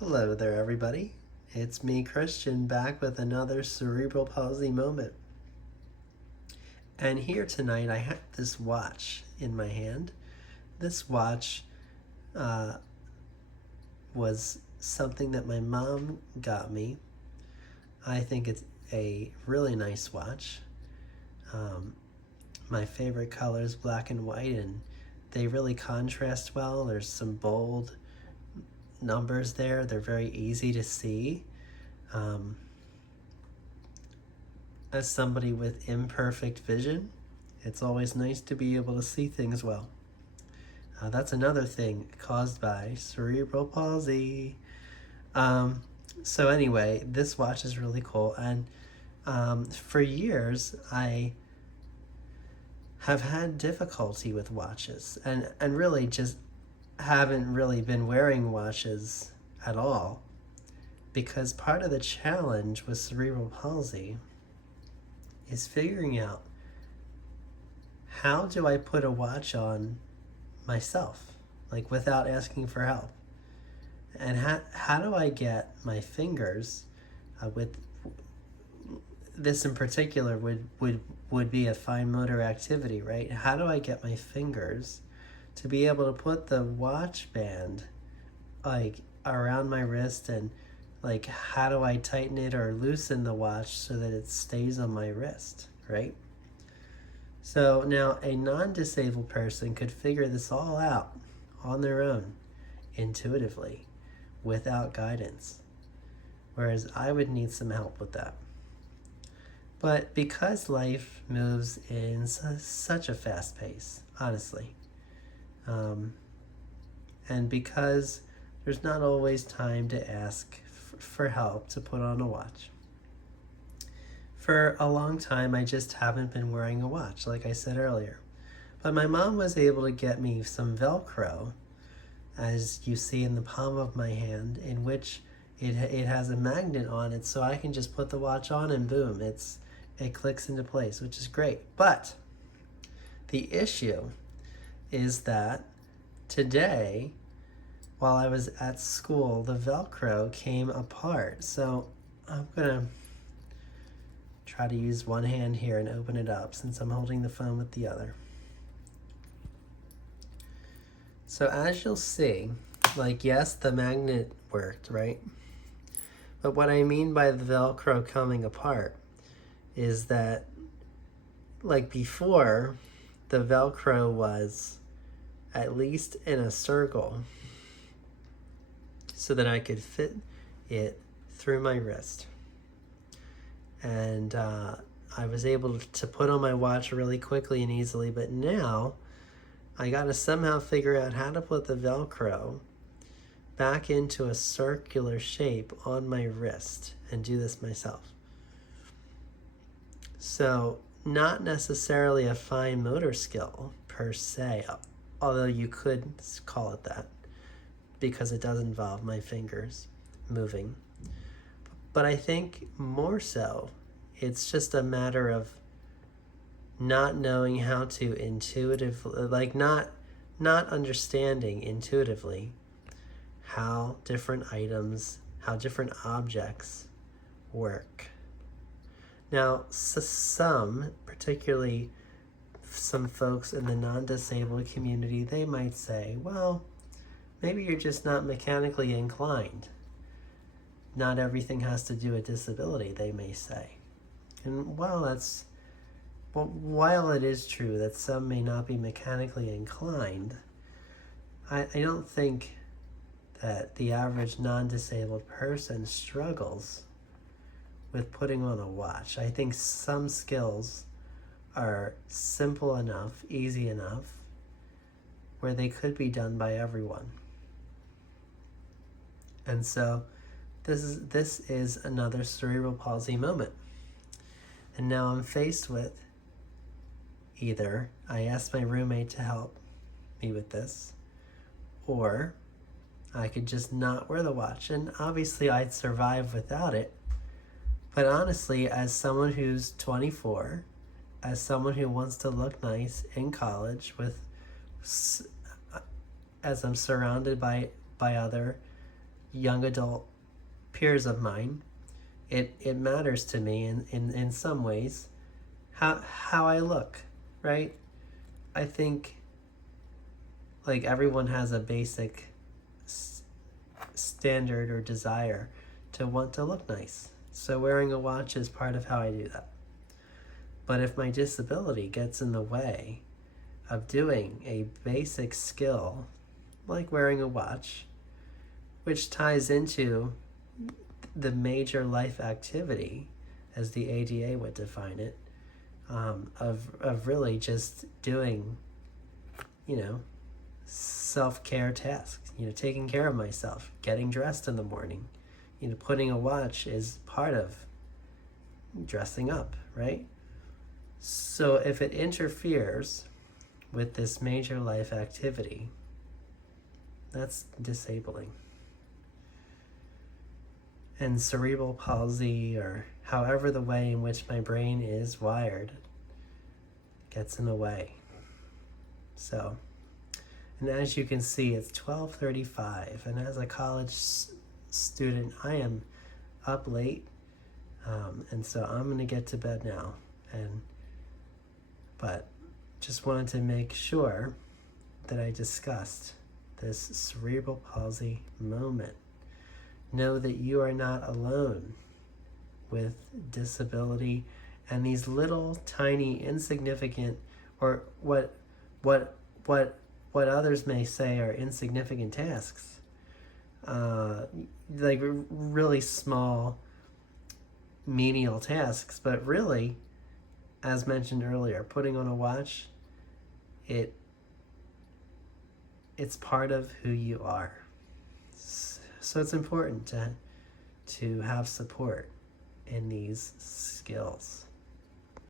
Hello there, everybody. It's me, Christian, back with another cerebral palsy moment. And here tonight, I have this watch in my hand. This watch was something that my mom got me. I think it's a really nice watch. My favorite color is black and white, and they really contrast well. There's some bold numbers there. They're very easy to see. As somebody with imperfect vision, it's always nice to be able to see things well. That's another thing caused by cerebral palsy. So anyway, this watch is really cool, and for years I have had difficulty with watches, and really just haven't really been wearing watches at all, because part of the challenge with cerebral palsy is figuring out, how do I put a watch on myself, like without asking for help? And how do I get my fingers, with this in particular would be a fine motor activity, right? How do I get my fingers to be able to put the watch band like around my wrist, and like how do I tighten it or loosen the watch so that it stays on my wrist, right? So now a non-disabled person could figure this all out on their own, intuitively, without guidance, whereas I would need some help with that. But because life moves in such a fast pace, honestly, and because there's not always time to ask for help to put on a watch, for a long time I just haven't been wearing a watch, like I said earlier. But my mom was able to get me some Velcro, as you see in the palm of my hand, in which it has a magnet on it, so I can just put the watch on and boom, it clicks into place, which is great. But the issue is that today, while I was at school, the Velcro came apart. So I'm gonna try to use one hand here and open it up, since I'm holding the phone with the other. So as you'll see, like, yes, the magnet worked, right? But what I mean by the Velcro coming apart is that, like before, the Velcro was at least in a circle so that I could fit it through my wrist. And I was able to put on my watch really quickly and easily, but now I gotta somehow figure out how to put the Velcro back into a circular shape on my wrist and do this myself. So not necessarily a fine motor skill per se, although you could call it that, because it does involve my fingers moving. But I think more so, it's just a matter of not knowing how to intuitively, like not understanding intuitively how different items, how different objects work. Now, some, particularly some folks in the non-disabled community, they might say, well, maybe you're just not mechanically inclined. Not everything has to do with disability, they may say. And while it is true that some may not be mechanically inclined, I don't think that the average non-disabled person struggles with putting on a watch. I think some skills are simple enough, easy enough, where they could be done by everyone. And so this is another cerebral palsy moment. And now I'm faced with, either I asked my roommate to help me with this, or I could just not wear the watch. And obviously I'd survive without it. But honestly, as someone who's 24, as someone who wants to look nice in college, as I'm surrounded by other young adult peers of mine, it matters to me in some ways how I look, right? I think like everyone has a basic standard or desire to want to look nice. So wearing a watch is part of how I do that. But if my disability gets in the way of doing a basic skill like wearing a watch, which ties into the major life activity, as the ADA would define it, of really just doing, self-care tasks, taking care of myself, getting dressed in the morning, putting a watch is part of dressing up, right? So if it interferes with this major life activity, that's disabling. And cerebral palsy, or however the way in which my brain is wired, gets in the way. So, and as you can see, it's 12:35, and as a college student, I am up late, and so I'm gonna get to bed now. But just wanted to make sure that I discussed this cerebral palsy moment. Know that you are not alone with disability and these little tiny insignificant, or what others may say are insignificant tasks, like really small menial tasks, but really, as mentioned earlier, putting on a watch, it's part of who you are. So it's important to have support in these skills.